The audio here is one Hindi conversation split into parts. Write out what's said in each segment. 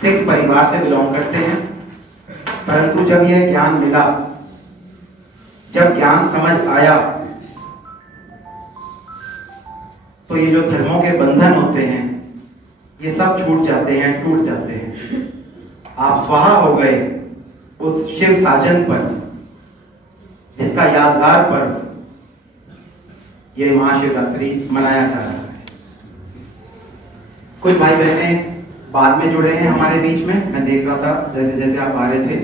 सिख परिवार से बिलोंग करते हैं, परंतु जब यह ज्ञान मिला, जब ज्ञान समझ आया, तो ये जो धर्मों के बंधन होते हैं ये सब छूट जाते हैं, टूट जाते हैं। आप स्वाहा हो गए उस शिव साजन पर, जिसका यादगार पर्व ये महाशिवरात्रि मनाया जा रहा है। कुछ भाई बहने बाद में जुड़े हैं हमारे बीच में, मैं देख रहा था जैसे जैसे आप आ रहे थे,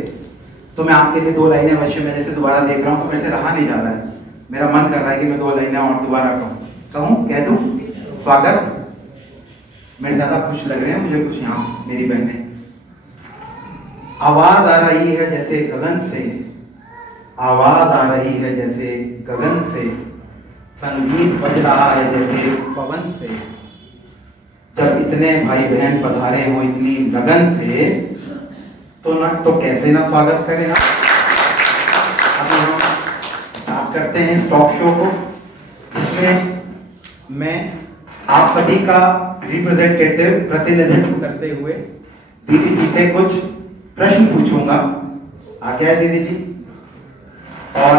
तो मैं आपके लिए 2 लाइनें अवश्य मैं जैसे दोबारा देख रहा हूँ तो मेरे से रहा नहीं जा रहा है, मेरा मन कर रहा है कि मैं 2 लाइनें और दोबारा कहूँ, कह दूं? स्वागत। मैं ज्यादा खुश लग रहे हैं मुझे कुछ यहाँ मेरी बहनें। आवाज आ रही है जैसे गगन से, आवाज आ रही है जैसे गगन से, संगीत बज रहा है जैसे पवन से। जब इतने भाई बहन पधारे हो इतनी लगन से, तो कैसे ना स्वागत करें ना। अभी हम स्टार्ट करते हैं इस टॉक शो को। इसमें मैं आप सभी का रिप्रेजेंटेटिव प्रतिनिधित्व करते हुए दीदी जी से कुछ प्रश्न पूछूंगा। आ गया दीदी जी? और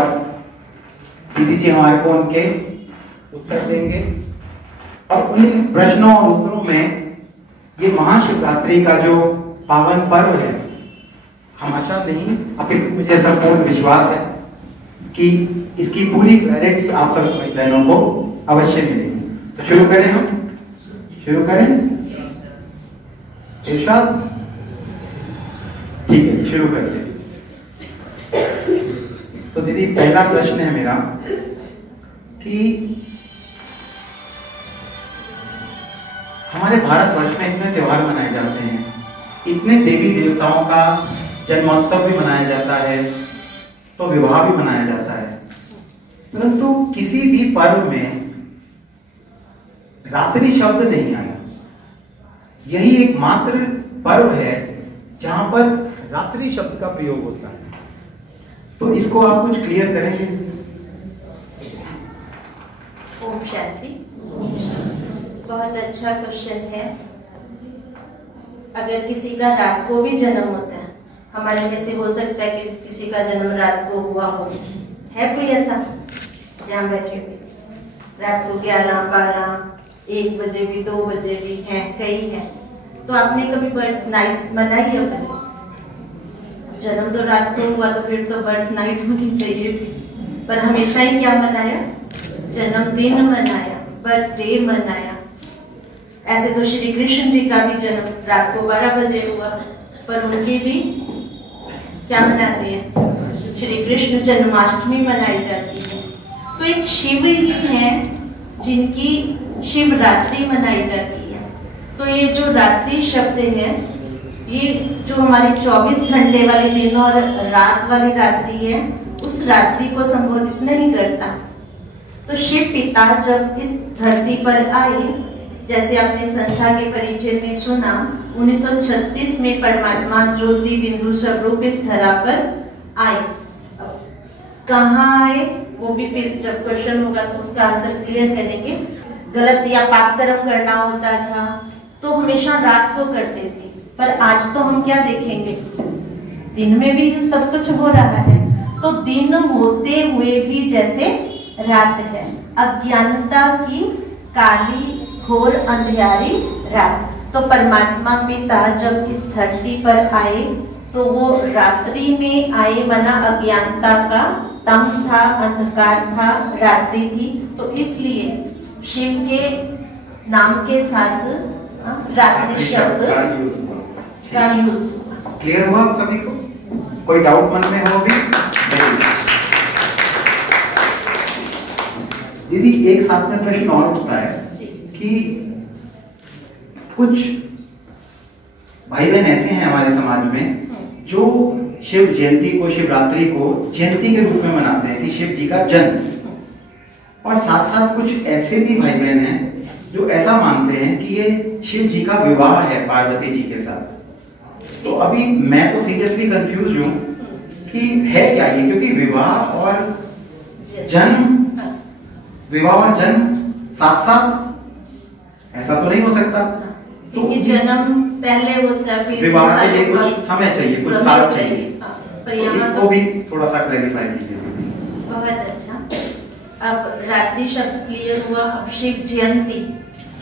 दीदी जी हमारे को उनके उत्तर देंगे, और उन प्रश्नों और उत्तरों में ये महाशिवरात्रि का जो पावन पर्व है, हम आशा नहीं अपितु मुझे ऐसा पूर्ण विश्वास है कि इसकी पूरी क्लैरिटी आप सभी बहनों को अवश्य मिलेगी। तो शुरू करें, हम शुरू करें इरशाद? ठीक है, शुरू करते हैं। तो दीदी पहला प्रश्न है मेरा कि हमारे भारतवर्ष में इतने त्योहार मनाए जाते हैं, इतने देवी देवताओं का जन्मोत्सव भी मनाया जाता है, तो विवाह भी मनाया जाता है, परंतु किसी भी पर्व में रात्रि शब्द नहीं आया। यही एकमात्र पर्व है जहां पर रात्रि शब्द का प्रयोग होता है, तो इसको आप कुछ क्लियर करेंगे? ओम शांति। बहुत अच्छा क्वेश्चन है। अगर किसी का रात को भी जन्म होता है, हमारे में से हो सकता है कि किसी का जन्म रात को हुआ हो, है कोई ऐसा जहाँ बैठे हुए? रात को 11, 12, 1 बजे भी, 2 बजे भी हैं, कई हैं। तो आपने कभी बर्थ नाइट मनाई है? जन्म तो रात को हुआ तो फिर तो बर्थ नाइट होनी चाहिए थी, पर हमेशा ही क्या मनाया? जन्मदिन मनाया, बर्थडे मनाया। ऐसे तो श्री कृष्ण जी का भी जन्म रात को 12 बजे हुआ, पर उनकी भी क्या मनाते हैं? श्री कृष्ण जन्माष्टमी मनाई जाती है। तो एक शिव ही है जिनकी शिवरात्रि मनाई जाती है। तो ये जो रात्रि शब्द है, ये जो हमारी 24 घंटे वाले दिन और रात वाली रात्रि है, उस रात्रि को संबोधित नहीं करता। तो शिव पिता जब इस धरती पर आए, जैसे आपने संस्था के परिचय में सुना, 1936 में परमात्मा ज्योति बिंदु स्वरूप इस धरा पर आए। कहाँ आए वो भी फिर जब क्वेश्चन होगा तो उसका आंसर क्लियर करेंगे। गलत या पाप कर्म करना होता था तो हमेशा रात को करते थे, पर आज तो हम क्या देखेंगे? दिन में भी सब कुछ हो रहा है, तो दिन होते हुए भी जैसे रात है। अज्ञानता की काली घोर अंधियारी रात। तो परमात्मा पिता जब इस धरती पर आए तो वो रात्रि में आए, बना अज्ञानता का तम था, अंधकार था, रात्रि थी। तो इसलिए शिव के नाम के साथ रात्रि शब्द का यूज। क्लियर हुआ आप सभी को? कोई डाउट मन में हो भी? दीदी एक साथ में प्रश्न और उठता है कि कुछ भाई बहन ऐसे हैं हमारे समाज में जो शिव जयंती को, शिवरात्रि को जयंती के रूप में मनाते हैं कि शिव जी का जन्म, और साथ साथ कुछ ऐसे भी भाई बहन हैं जो ऐसा मानते हैं कि ये शिव जी का विवाह है पार्वती जी के साथ। तो अभी मैं तो सीरियसली कंफ्यूज हूँ कि है क्या ये, क्योंकि विवाह और जन्म, विवाह और जन्म साथ साथ ऐसा तो नहीं हो सकता। क्योंकि जन्म पहले होता है, फिर विवाह के लिए कुछ समय चाहिए, कुछ साल चाहिए। पर यहाँ इसको भी थोड़ा सा क्लैरिफाई कीजिए। बहुत अच्छा। अब रात्रि शब्द क्लियर हुआ। अब शिव जयंती,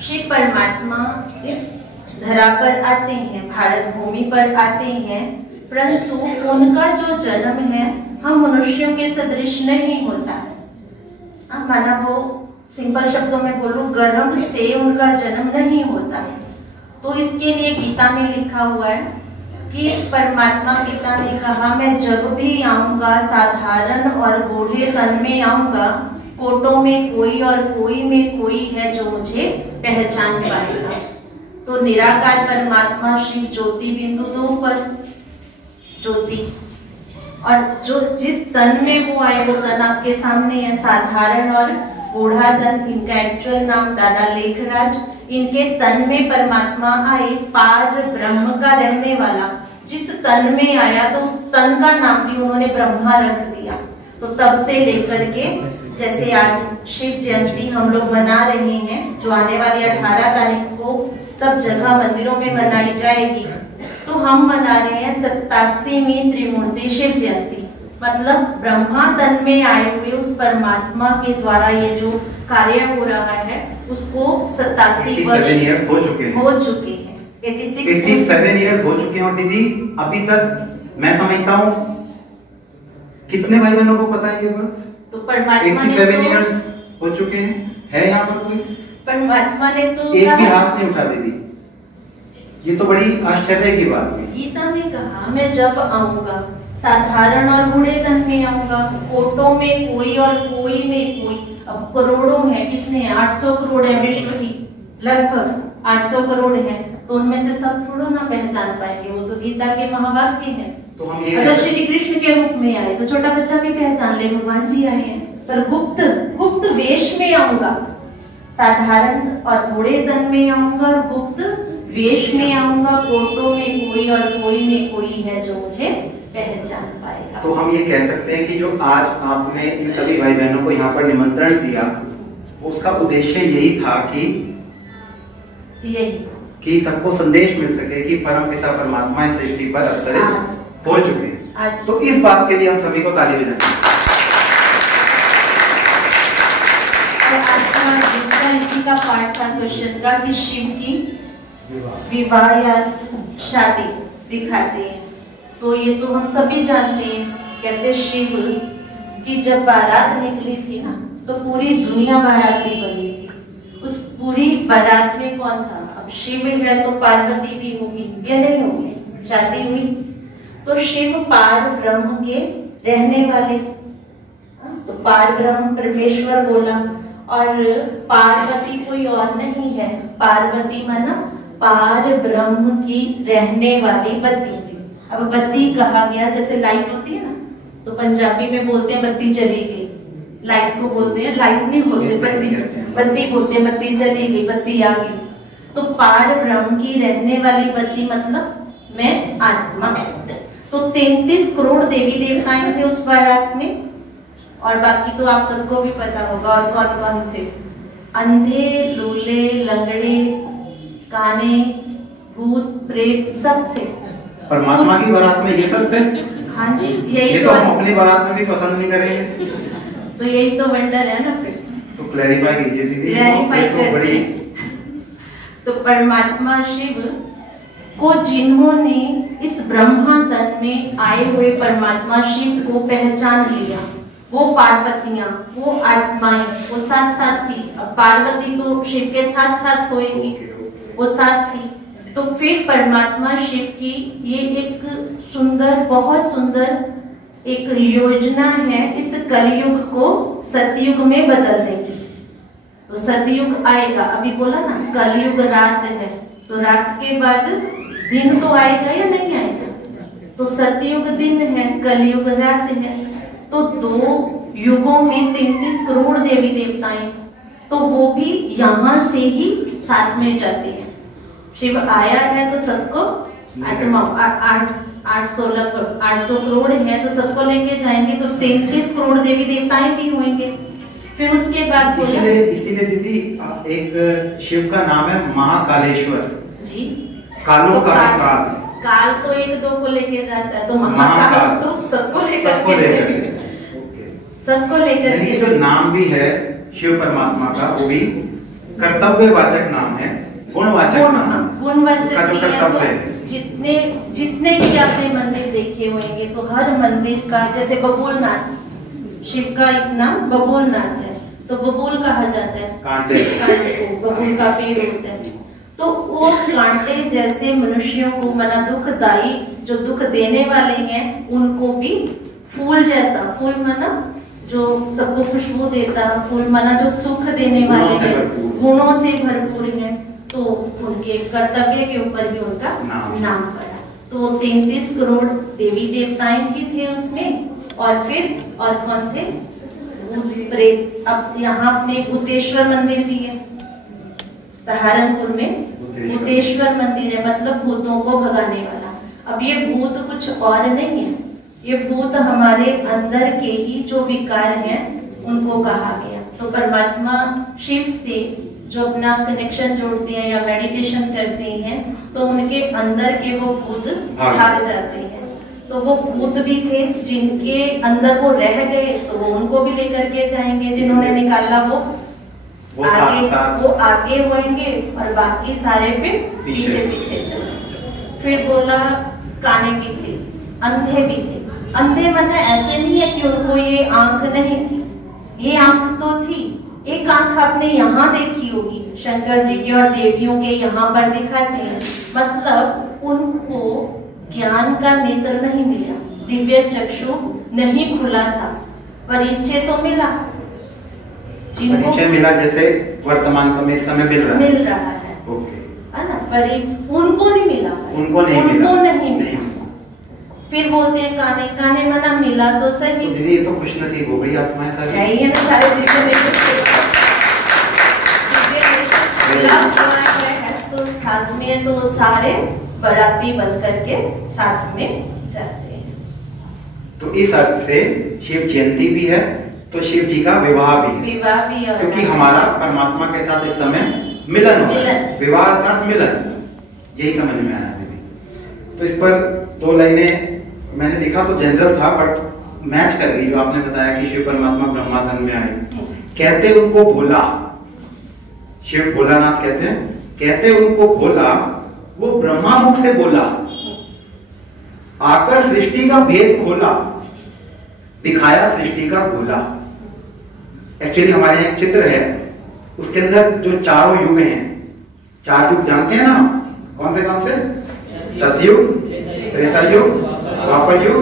शिव परमात्मा इस धरा पर आते हैं, भारत भूमि पर आते हैं, परंतु उनका जो जन्म है हम मनुष्यों के सदृश नहीं होता है। माना वो सिंपल शब्दों में बोलूं, गर्भ से उनका जन्म नहीं होता है। तो इसके लिए गीता में लिखा हुआ है कि परमात्मा पिता ने कहा, मैं जब भी आऊंगा साधारण और बूढ़े तन में आऊंगा, कोटों में कोई और कोई में कोई है जो मुझे पहचान पाएगा। तो निराकार परमात्मा शिव ज्योति बिंदु 2 पर ज्योति, और जो जिस तन में वो आए वो तन आपके सामने है, साधारण और बूढ़ा तन। इनका एक्चुअल नाम दादा लेखराज। इनके तन में परमात्मा आए, पार ब्रह्म का रहने वाला। जिस तन में आया तो उस तन का नाम भी उन्होंने ब्रह्मा रख दिया। तो तब से लेकर के जैसे आज शिव जयंती हम लोग मना रहे हैं, जो आने वाली 18 तारीख को सब जगह मंदिरों में मनाई जाएगी, तो हम मना रहे हैं 87वीं त्रिमूर्ति शिव जयंती। मतलब ब्रह्मा तन में आए हुए उस परमात्मा के द्वारा ये जो कार्य हो रहा है उसको 87 वर्ष हो चुके हैं। 87 इयर्स हो चुके हैं। और दीदी अभी तक मैं समझता हूँ कितने भाई बहनों को पता है ये बात? तो परमात्मा 87 इयर्स हो चुके हैं। है यहाँ पर कोई? परमात्मा ने तो एक भी हाथ नहीं उठा दीदी। ये तो बड़ी आश्चर्य की बात है। गीता में कहा, मैं जब आऊंगा साधारण और बूढ़े तन में आऊंगा, कोटों में कोई और कोई में कोई। अब करोड़ों है, कितने हैं? 800 करोड़ है विश्व की, लगभग 800 करोड़ है। तो उनमें से सब थोड़ा ना पहचान पाएंगे, वो तो गीता के महावाक्य हैं। तो हम अगर श्री कृष्ण के रूप में आए तो छोटा बच्चा भी पहचान ले, भगवान जी आए हैं। पर गुप्त वेश में आऊंगा, साधारण और बूढ़े तन में आऊंगा, गुप्त वेश में आऊंगा, कोटों में कोई और कोई में कोई है जो मुझे पहचान पाएगा। तो हम ये कह सकते हैं कि जो आज आपने इन सभी भाई बहनों को यहाँ पर निमंत्रण दिया, उसका उद्देश्य यही था कि सबको संदेश मिल सके कि परमपिता परमात्मा इस सृष्टि पर अवतरित हो चुके हैं। तो इस बात के लिए हम सभी को ताली बजाएं। दूसरा इसी का पार्ट था क्वेश्चन का कि शिव की विवाह या शादी दिखाते हैं। तो ये तो हम सभी जानते हैं, कहते शिव की जब बारात निकली थी ना, तो पूरी दुनिया बाराती बनी थी। उस पूरी बारात में कौन था? अब शिव है तो पार्वती भी होगी या नहीं होगी? शादी हुई तो शिव पार ब्रह्म के रहने वाले, तो पार ब्रह्म परमेश्वर बोला। और पार्वती कोई और नहीं है, पार्वती माना पार ब्रह्म की रहने वाली बत्ती। अब बत्ती कहा गया, जैसे लाइट होती है ना, तो पंजाबी में बोलते हैं बत्ती चली गई, लाइट को बोलते हैं, लाइट नहीं बोलते, बत्ती बोलते हैं, बत्ती चली गई, बत्ती आ गई। तो पार ब्रह्म की रहने वाली बत्ती मतलब मैं आत्मा। तो 33 करोड़ देवी देवताएं थे उस बारात में, और बाकी तो आप सबको भी पता होगा। और कौन कौन थे? अंधे, लूले, लंगड़े, काने, भूत, प्रेत सब थे। परमात्मा की बारात में ये सब थे? हाँ जी, यही तो हम अपनी बारात में भी पसंद नहीं करेंगे। तो यही तो वंडर है ना। फिर तो क्लैरिफाई कीजिए दीदी। क्लैरिफाई करते। तो परमात्मा शिव को जिन्होंने इस ब्रह्मा तन में आए हुए परमात्मा शिव को पहचान लिया, वो पार्वतियां, वो आत्माएं, वो साथ साथ थी। अब पार्वती तो शिव के साथ साथ होएगी, वो साथ थी। तो फिर परमात्मा शिव की ये एक सुंदर, बहुत सुंदर एक योजना है इस कलयुग को सतयुग में बदलने की। तो सतयुग आएगा, अभी बोला ना कलयुग रात है, तो रात के बाद दिन तो आएगा या नहीं आएगा? तो सतयुग दिन है, कलयुग रात है। तो 2 युगों में 33 करोड़ देवी देवताएं, तो वो भी यहाँ से ही साथ में जाते हैं। शिव आया है तो सबको 800 करोड़ है तो सबको लेके जाएंगे, तो 33 करोड़ देवी देवताएं भी होंगे। फिर उसके बाद इसीलिए दीदी एक शिव का नाम है महाकालेश्वर। जी कालों तो का काल, काल, काल तो एक दो को लेके जाता है, तो महाकाल महाकाल तो सबको लेकर सबको के लेकर ओके। सबको लेकर यानी के कि जो नाम भी है शिव परमात्मा का वो भी कर्तव्यवाचक नाम है, गुणवाचक नाम है। गुणवाचक उसका जो भी है, कर्तव्य तो है। जितने जितने भी आपने मंदिर देखे होंगे तो हर मंदिर का, जैसे बबूलनाथ, शिव का एक नाम बबूलनाथ है, तो बबूल कहा जाता है कांटे को, बबूल का पेड़ होता है। तो वो कांटे जैसे मनुष्यों को मना दुखदाई, जो दुख देने वाले हैं उनको भी फूल जैसा, फूल मना जो सबको खुशबू देता, फूल मना जो सुख देने वाले हैं, गुणों से भरपूर हैं, तो उनके कर्तव्य के ऊपर भी उनका नाम पड़ा। तो 33 करोड़ देवी देवताएं भी थे उसमें, और फिर और कौन थे, भूत प्रेत। अब यहाँ अपने भूतेश्वर मंदिर भी है, सहारनपुर में भूतेश्वर मंदिर है, मतलब भूतों को भगाने वाला। अब ये भूत कुछ और नहीं है, ये भूत हमारे अंदर के ही जो विकार हैं उनको कहा गया। तो परमात्मा शिव से जो अपना कनेक्शन जोड़ते हैं या मेडिटेशन करते हैं तो उनके अंदर के वो भूत भाग जाते हैं। तो वो भूत भी थे जिनके अंदर वो रह गए, तो वो उनको भी लेकर के जाएंगे, जिन्होंने निकाला वो आगे होंगे, और बाकी सारे फिर पीछे पीछे चले। फिर बोला काने भी थे, अंधे भी थे। अंधे मतलब ऐसे नहीं है कि उनको ये आंख नहीं थी, ये आंख तो थी। एक आंख आपने यहाँ देखी होगी, शंकर जी की और देवियों के यहाँ पर दिखाते हैं, मतलब उनको ज्ञान का नेत्र नहीं मिला, दिव्य चक्षु नहीं खुला था, परिचय तो मिला, परिचय मिला जैसे वर्तमान समय मिल रहा है ओके, है ना, परिचय उनको नहीं मिला, उनको नहीं मिला। फिर बोलते हैं काने, काने मना मिला तो सही। तो दीदी ये तो खुशनसीब हो गई आप तुम्हारे साथ, है ना, सारे तो साथ में, तो सारे बराती बन करके साथ में जाते हैं। तो इस अर्थ से शिव जयंती भी है, तो शिव जी का विवाह भी है, क्योंकि हमारा परमात्मा के साथ इस समय मिलन हो रहा है। विवाह अर्थात मिलन, यही समझ में आया दीदी। तो इस पर 2 लाइनें मैंने लिखा तो जनरल था, बट मैच कर गई जो आपने बताया कि शिव परमात्मा ब्रह्मा तन में आए। कहते उनको भोला, शिव भोलानाथ कहते हैं, कहते उनको भोला, वो ब्रह्मा मुख से बोला, आकर सृष्टि का भेद खोला, दिखाया सृष्टि का गोला। एक्चुअली हमारे यहाँ एक चित्र है, उसके अंदर जो चारों युग हैं, 4 युग जानते हैं ना, कौन से? सतयुग, त्रेता युग, द्वापर युग,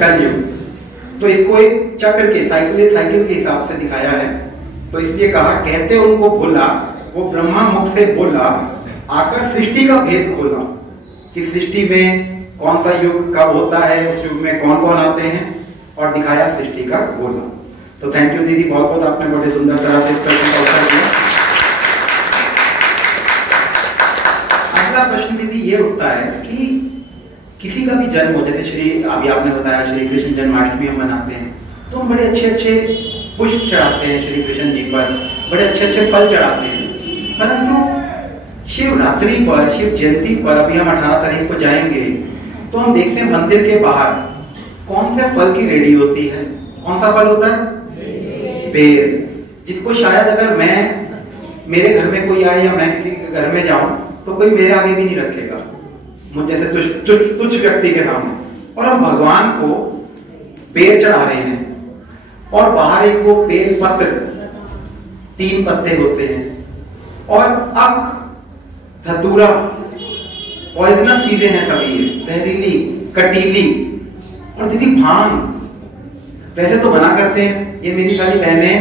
कलयुग। तो इसको एक चक्र के साइकिल के हिसाब से दिखाया है। तो इसलिए कहा कहते उनको भोला, वो ब्रह्मा मुख से बोला, आकर सृष्टि का भेद खोला, कि सृष्टि में कौन सा युग कब होता है, उस युग में कौन कौन आते हैं, और दिखाया सृष्टि का गोला। तो थैंक यू दीदी, बहुत बहुत आपने बड़े सुंदर तरह से इस प्रश्न का उत्तर दिया। अगला प्रश्न दीदी ये उठता है कि किसी का भी जन्म हो, जैसे अभी आपने बताया श्री कृष्ण जन्माष्टमी हम मनाते हैं, तो हम बड़े अच्छे पुष्प चढ़ाते हैं श्री कृष्ण जी पर, बड़े अच्छे फल चढ़ाते हैं। परंतु शिवरात्रि पर, शिव जयंती पर, अभी हम 18 तारीख को जाएंगे, तो हम देखते हैं मंदिर के बाहर कौन से फल की रेडी होती है। कौन सा फल होता है? बेर, जिसको शायद अगर मेरे घर में कोई आए या मैं किसी के घर में जाऊं तो कोई मेरे आगे भी नहीं रखेगा, मुझ जैसे तुच्छ व्यक्ति के सामने। और हम भगवान को बेर चढ़ा रहे हैं, और बाहर एक वो बेल पत्र 3 पत्ते होते हैं, और अक, धतूरा, पॉइजनस चीजें हैं सभी, जहरीली, कटीली, और दीदी भांग। वैसे तो मना करते हैं, ये मेरी सारी बहनें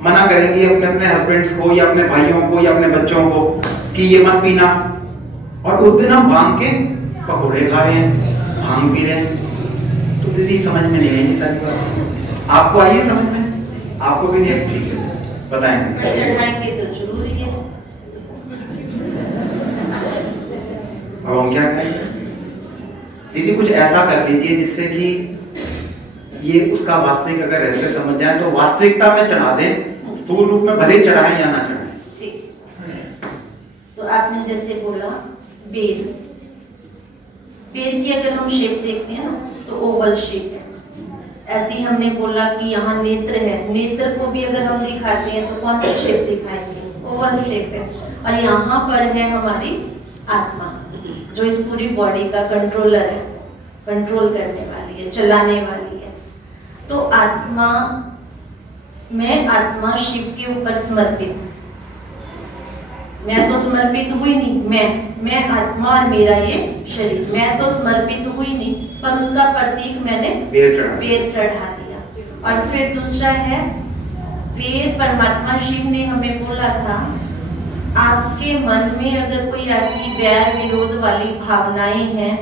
मना करेंगी अपने हस्बैंड्स को या अपने भाइयों को या अपने बच्चों को कि ये मत पीना, और उस दिन हम भांग के पकौड़े खा रहे हैं, भांग पी रहे हैं। तो दीदी समझ में नहीं आई सारी बात। आपको आई है समझ में? आपको भी नहीं? ठीक है, बताएंगे। चढ़ाएंगे तो जरूरी है। अब हम क्या करें दीदी? कुछ ऐसा कर लीजिए जिससे कि ये उसका वास्तविक अगर रहस्य समझ जाए तो वास्तविकता में चढ़ा दें, स्थूल रूप में भले चढ़ाएं या ना चढ़ाएं। ठीक। तो आपने जैसे बोला बेल। बेल की अगर हम शेप देखते हैं ना तो ओवल शेप है। ऐसे ही हमने बोला कि यहाँ नेत्र है, नेत्र को भी अगर हम दिखाते हैं तो कौन सी शेप दिखाएंगे? ओवल शेप है। और यहाँ पर है हमारी आत्मा जो इस पूरी बॉडी का कंट्रोलर है, कंट्रोल करने वाली है, चलाने वाली है। तो आत्मा, मैं आत्मा शिव के ऊपर समर्पित हूँ। मैं तो समर्पित हुई नहीं, मैं आत्मा और मेरा ये शरीर, मैं तो समर्पित हुई नहीं, पर उसका प्रतीक मैंने पैर चढ़ा दिया। और फिर दूसरा है पैर। परमात्मा शिव ने हमें बोला था आपके मन में अगर कोई ऐसी वैर विरोध वाली भावनाएं हैं,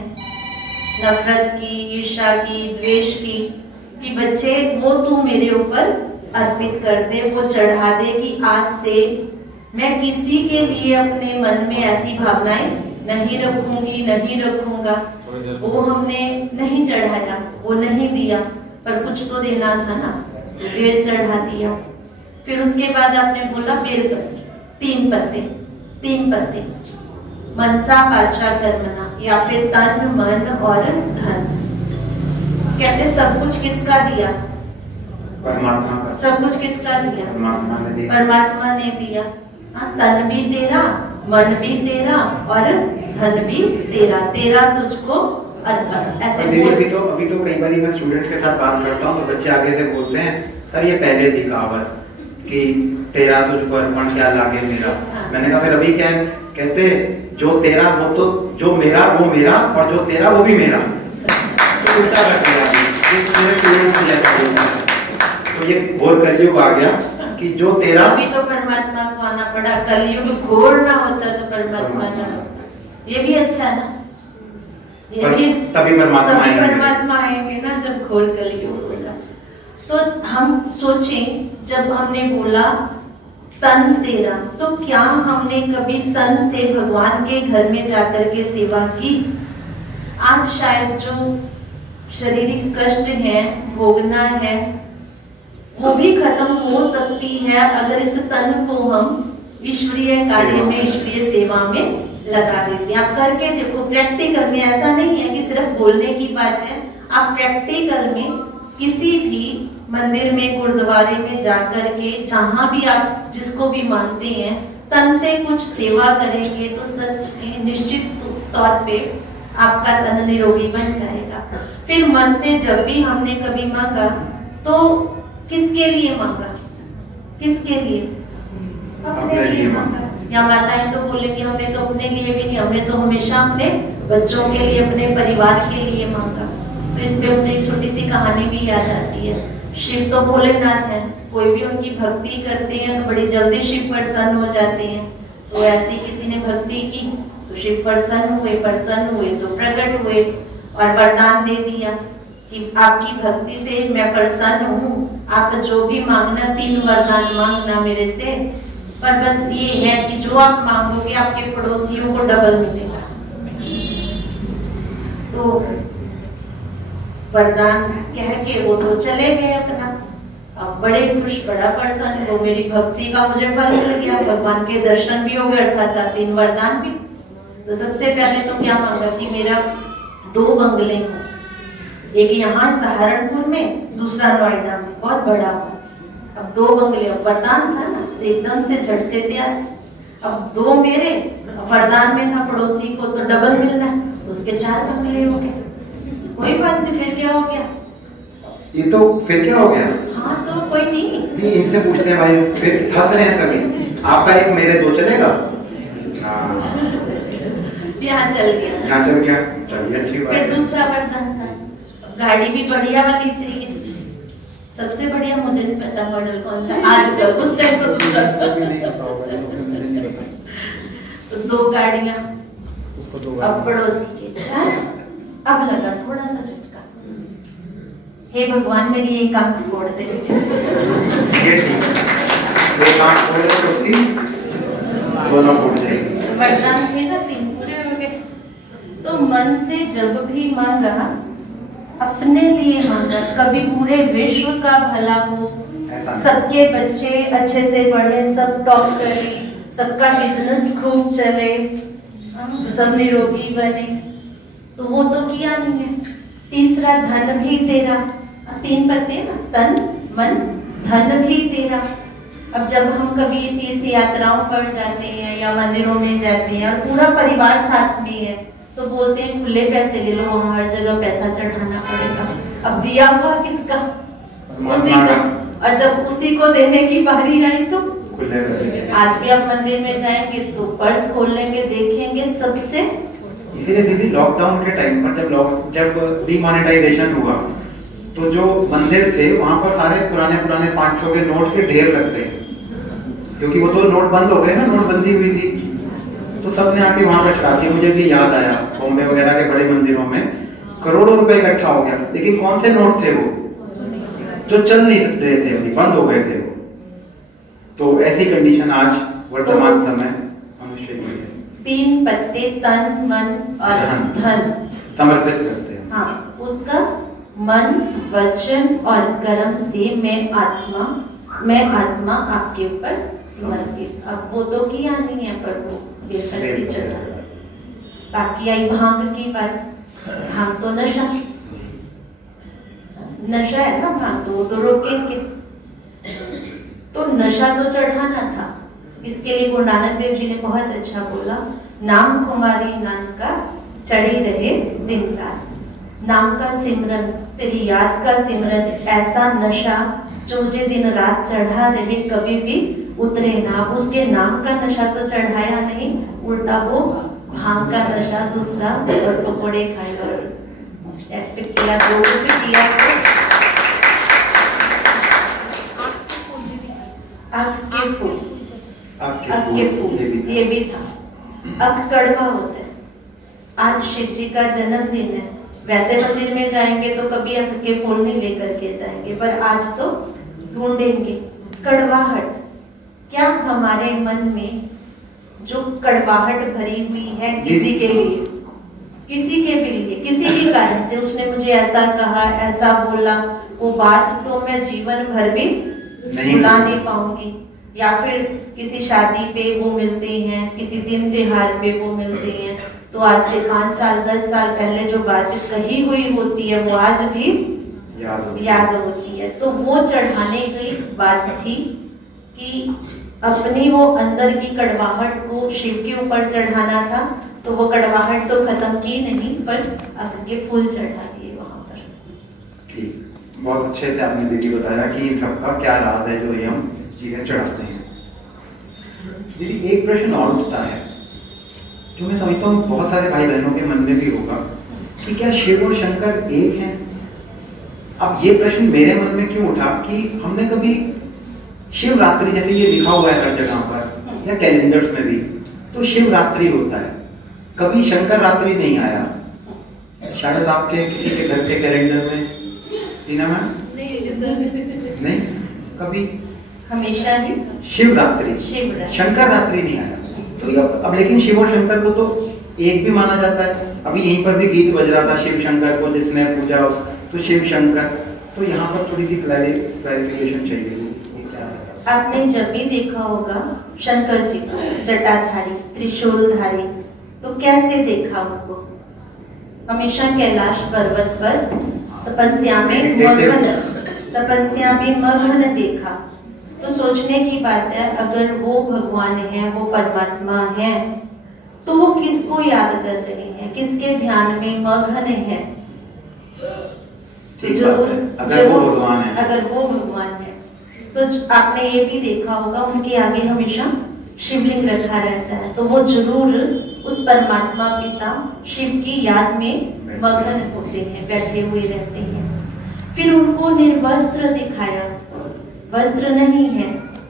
नफरत की, ईर्ष्या की, द्वेष की, कि बच्चे वो तू मेरे ऊपर अर्पित कर दे, वो चढ़ा दे कि आज से मैं किसी के लिए अपने मन में ऐसी भावनाएं नहीं रखूंगी, नहीं रखूंगा। वो हमने नहीं चढ़ाया, वो नहीं दिया, पर कुछ तो देना था ना, पेड़ चढ़ा दिया। फिर उसके बाद आपने बोला बेलपत्र, 3 पत्ते, मनसा वाचा कर्मणा, या फिर तन, मन और धन। कहते सब कुछ किसका दिया? परमात्मा का। सब कुछ किसका दिया? परमात्मा ने दिया। तन भी तेरा, मन भी तेरा और धन भी तेरा, तेरा तुझको अर्पण। ऐसे अभी तो कई बार मैं स्टूडेंट्स के साथ बात करता हूँ तो बच्चे आगे से बोलते हैं सर ये पहले थी कहावत कि तेरा तुझको अर्पण क्या लागे मेरा। मैंने कहा फिर अभी क्या है? कहते जो तेरा वो तो, जो मेरा वो मेरा, और जो तेरा वो भी मेरा। तो उल्टा कर दिया। तो ये घोर कलयुग आ गया कि जो तेरा, अभी तो परमात्मा को आना पड़ा। कलयुग घोर ना होता तो परमात्मा ना होता। ये भी अच्छा है ना, ये भी तभी परमात्मा आएंगे ना जब घोर कलयुग होगा। तो हम सोचें, जब हमने बोला तन तेरा, तो क्या हमने कभी तन से भगवान के घर में जाकर के सेवा की? आज शायद जो शारीरिक कष्ट है, भोगना है, वो भी खत्म हो सकती है अगर इस तन को हम ईश्वरीय कार्य में, ईश्वरीय सेवा में लगा देते हैं। आप करके देखो प्रैक्टिकल में। ऐसा नहीं है कि सिर्फ बोलने की बात है, आप प्रैक्टिकल में किसी भी मंदिर में, गुरुद्वारे में जाकर के, जहां भी आप जिसको भी मानते हैं, तन से कुछ सेवा करेंगे तो सच में निश्चित तौर पे आपका तन निरोगी बन जाएगा। फिर मन से जब भी हमने कभी मांगा तो किसके लिए मांगा? किसके लिए? अपने लिए मांगा। या माताएं तो बोलेंगी हमने तो अपने लिए भी नहीं, हमने तो हमेशा अपने बच्चों के लिए, अपने परिवार के लिए मांगा। तो इस पे मुझे एक छोटी सी कहानी भी याद आती है। शिव तो भोलेनाथ है, कोई भी उनकी भक्ति करते हैं तो बड़ी जल्दी शिव प्रसन्न हो जाते हैं। तो ऐसी किसी ने भक्ति की तो शिव प्रसन्न हुए तो प्रकट हुए और वरदान दे दिया कि आपकी भक्ति से मैं प्रसन्न हूँ, आप जो भी मांगना, 3 वरदान मांगना मेरे से, पर बस ये है कि जो आप मांगोगे आपके पड़ोसियों को डबल मिलेगा। तो वरदान कह के वो तो चले गए अपना। अब बड़े खुश, बड़ा प्रसन्न, वो मेरी भक्ति का मुझे फल मिल गया, भगवान के दर्शन भी हो गए और साथ साथ 3 वरदान भी। तो सबसे पहले तो क्या मांगा कि मेरा 2 बंगले हो, एक यहाँ सहारनपुर में, दूसरा नोएडा में, बहुत बड़ा हो। अब 2 बंगले, वरदान था ना तो एकदम से झट से तैयार। अब 2 मेरे, वरदान में था पड़ोसी को तो डबल मिलना है, तो उसके 4 बंगले हो गए। कोई बात नहीं, फिर क्या हो गया? ये तो फिर क्या हो गया? हाँ तो कोई नहीं, इनसे पूछते हैं भाई, फिर हंस रहे हैं सभी, आपका 1 मेरे 2 चलेगा? यहाँ चल गया, यहाँ चल गया, चलिए अच्छी बात। फिर दूसरा वरदान था गाड़ी भी बढ़िया वाली चाहिए। सबसे बढ़िया मुझे नहीं पता मॉडल कौन सा आजकल, उस टाइम तो दूसरा तो 2 गाड़ियां, अब पड़ोसी के 4। अब लगा थोड़ा सा झटका, हे भगवान मेरी एक काम छोड़ दे। ये ठीक, 2 काम छोड़ दे तो 3, दोनों छोड़ दे। वरदान थे ना 3 पूरे हो गए। तो मन से जब भी मांगा, अपने लिए मांगा, कभी पूरे विश्व का भला हो, सबके बच्चे अच्छे से पढ़े, सब टॉप करें, सबका बिजनेस खूब चले, सब निरोगी बने, तो वो तो किया नहीं है। तीसरा धन भी तेरा, 3 पत्ते ना, तन मन धन भी तेरा। अब जब हम कभी तीर्थ यात्राओं पर जाते हैं या मंदिरों में जाते हैं और पूरा परिवार साथ में है, तो बोलते हैं खुले पैसे ले लो, वहाँ हर जगह पैसा चढ़ाना पड़ेगा। अब दिया हुआ किसका? उसी का। और जब उसी को देने की बारी आई तो आज भी आप मंदिर में जाएंगे तो पर्स खोल लेंगे, देखेंगे सबसे। इसीलिए दीदी लॉकडाउन के टाइम पर जब डिमोनेटाइजेशन हुआ तो जो मंदिर थे वहां पर सारे पुराने 500 के नोट के ढेर लग गए, क्योंकि वो तो नोट बंद हो गए ना, नोटबंदी हुई थी, तो सबने आके वहां पर चढ़ा दिया। मुझे भी याद आया बॉम्बे वगैरह के बड़े मंदिरों में करोड़ों रुपए इकट्ठा हो गया, लेकिन कौन से नोट थे वो? जो चल नहीं रहे थे, अभी बंद हो गए थे वो। तो ऐसी कंडीशन आज वर्तमान समय मनुष्य की है। 3 पत्ते तन मन और धन समर्पित करते हैं। हाँ, उसका मन वचन और कर्म से मैं आत्मा आपके ऊपर समर्पित। अब वो तो किया नहीं है, पर वो बेपत्ती चढ़ा। बाकी आई भांग की बात। भांग तो नशा है ना, भांग तो रोकेंगे। तो नशा तो चढ़ाना था, इसके लिए गुरु नानक देव जी ने बहुत अच्छा बोला, नाम कुमारी नानका चढ़े रहे दिन रात। नाम का सिमरन, तेरी याद का सिमरन, ऐसा नशा जो मुझे दिन रात चढ़ा रहे, कभी भी उतरे ना। उसके नाम का नशा तो चढ़ाया नहीं, उल्टा वो भांग का नशा दूसरा और पकौड़े खाए और किया जो कुछ किया। आपके फूल ये भी था। अब कड़वा होता है। आज शिव जी का जन्मदिन है, वैसे मंदिर में जाएंगे तो कभी अख के फूल नहीं लेकर के जाएंगे, पर आज तो ढूंढेंगे कड़वाहट। क्या हमारे मन में जो कड़वाहट भरी हुई है किसी के लिए, किसी के भी लिए, किसी भी कारण से उसने मुझे ऐसा कहा, ऐसा बोला, वो बात तो मैं जीवन भर भी भुला नहीं पाऊंगी। या फिर किसी शादी पे वो मिलते हैं, किसी दिन त्योहार पे वो मिलते हैं, तो आज से 5 साल 10 साल पहले जो बातें कही हुई होती है वो आज भी याद होती है। तो वो चढ़ाने की बात थी कि अपनी वो अंदर की कड़वाहट को शिव के ऊपर चढ़ाना था। तो वो कड़वाहट तो खत्म की नहीं, पर अख के फूल चढ़ा दिए वहां पर। ठीक, बहुत अच्छे से आपने दीदी बताया कि इन सबका क्या राज है जो ये हम चीजें चढ़ाते हैं। दीदी एक प्रश्न और उठता है जो मैं समझता हूँ बहुत सारे भाई बहनों के मन में भी होगा कि क्या शिव और शंकर एक हैं? अब ये प्रश्न मेरे मन में क्यों उठा कि हमने कभी शिवरात्रि, जैसे ये लिखा हुआ है हर जगह पर या कैलेंडर्स में भी, तो शिवरात्रि होता है, कभी शंकर रात्रि नहीं आया। शायद आपके किसी के घर के कैलेंडर में टीना मैम नहीं, कभी हमेशा ही शिवरात्रि, शंकर रात्रि नहीं आया। तो अब लेकिन शिव और शंकर को तो एक भी माना जाता है। अभी यहीं पर भी गीत बज रहा था शिव शंकर को जिसने पूजा, तो शिव शंकर, तो यहाँ पर थोड़ी सी क्लैरिफिकेशन चाहिए। आपने जब भी देखा होगा शंकर जी को जटाधारी, त्रिशूलधारी, तो कैसे देखा उनको? हमेशा कैलाश पर्वत पर तपस्या में मग्न देखा। तो सोचने की बात है, अगर वो भगवान है, वो परमात्मा है, तो वो किसको याद कर रहे हैं, किसके ध्यान में मग्न है? अगर वो भगवान है तो आपने ये भी देखा होगा उनके आगे हमेशा शिवलिंग रखा रहता है, तो वो जरूर उस परमात्मा पिता शिव की याद में मग्न होते हैं, बैठे हुए रहते हैं। फिर उनको निर्वस्त्र दिखाया, वस्त्र नहीं है